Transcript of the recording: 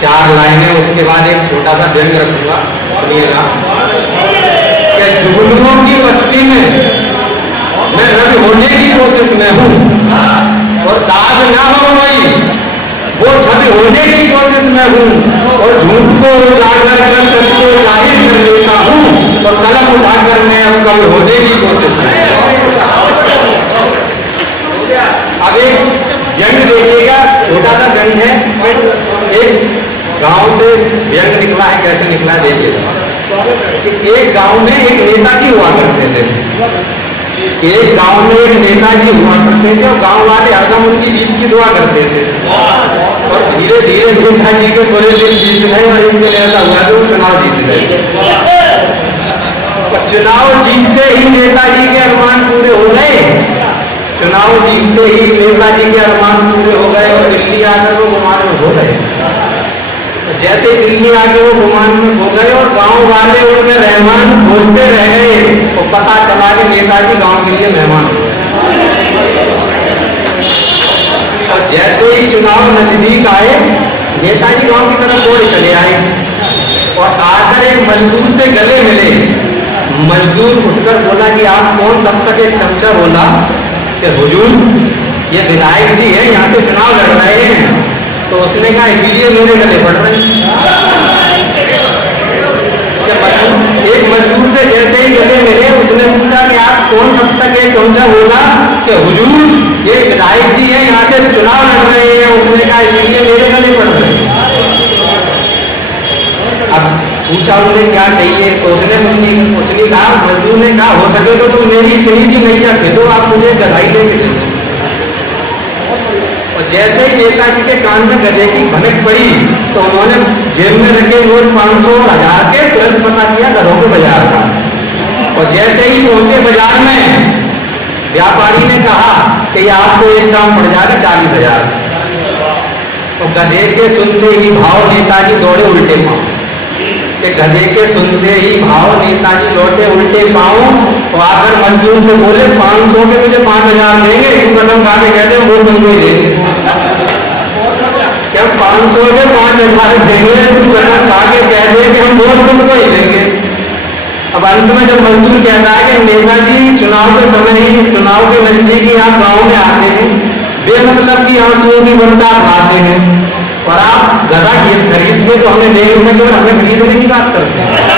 4 लाइनें, उसके बाद एक छोटा सा व्यंग रखूंगा। सुनिएगा कि जुगनुओं की बस्ती में मैं रवि होने की कोशिश में हूँ, और दाग ना हो कोई वो छवि होने की कोशिश में हूँ, और झूठ को उजागर कर सच को जाहिर कर लेता हूँ, और कलम उठाकर मैं अब कभी होने की कोशिश में। अब एक व्यंग देखिएगा, छोटा सा व्यंग है। एक गांव से व्यंग निकला है, कैसे निकला है देखिएगा। एक गांव में एक नेताजी हुआ करते थे। एक गांव में एक नेताजी हुआ करते थे, और गांव वाले हरदम उनकी जीत की दुआ करते थे। और धीरे धीरे नेताजी के बुरे दिन जीत गए, और इनके लिए ऐसा हुआ कि वो चुनाव जीत गए। और चुनाव जीतते ही नेताजी के अरमान पूरे हो गए। चुनाव जीतते ही नेताजी के अरमान पूरे हो गए, और दिल्ली आकर वो गुमान में हो गए। जैसे दिल्ली आके वो गुमान में हो गए, और गांव वाले उनमें रहमान खोजते रह गए, तो पता चला कि नेताजी गांव के लिए मेहमान हो गए। और जैसे ही चुनाव नजदीक आए, नेताजी गांव की तरफ दौड़ चले आए, और आकर एक मजदूर से गले मिले। मजदूर उठकर बोला कि आप कौन? तब तक एक चमचा बोला कि हुजूर, ये विधायक जी है, यहाँ पे चुनाव लड़ रहे हैं। तो उसने कहा इसीलिए मेरे गले पड़ रहे हैं। एक मजदूर से जैसे ही गले मिले, उसने पूछा कि आप कौन? तब तक एक चमचा बोला कि हुजूर, ये विधायक जी है, यहाँ से चुनाव लड़ रहे हैं। उसने कहा इसीलिए मेरे गले पड़ रहे हैं। अब पूछा उन्हें क्या चाहिए, तो उसने कुछ नहीं कहा। मजदूर ने कहा हो सके तो तुम मेरी इतनी सी नैया खेलो, आप मुझे गधाई लेके दे दो। और जैसे ही नेताजी के कान में गधे की भनक पड़ी, तो उन्होंने जेब में रखे नोट 500 और 1000 के तुरंत पता किया घरों के बाजार का। और जैसे ही पहुंचे बाजार में, व्यापारी ने कहा कि आपको एक दाम पड़ जाएगा 40,000। और गधे के सुनते ही भाव नेताजी दौड़े उल्टे पांव। कि गधे के सुनते ही भाव नेताजी लौटे उल्टे पांव, और आकर मजदूर से बोले 500 के मुझे 5,000 देंगे? तू कसम खा के कहते वोट तुमको ही देंगे। क्या 500 के 5,000 देंगे? तू कसम खा के कह दे कि हम वोट तुमको ही देंगे। अब अंत में जब मजदूर कहता है कि नेताजी चुनाव के समय ही, चुनाव के नजदीक ही आप गाँव में आते हैं, बेमतलब की आंसुओं की बरसात लाते हैं, और आप गधा खरीदने तो हमें देंगे, तो हमें खरीदने की बात करते हैं।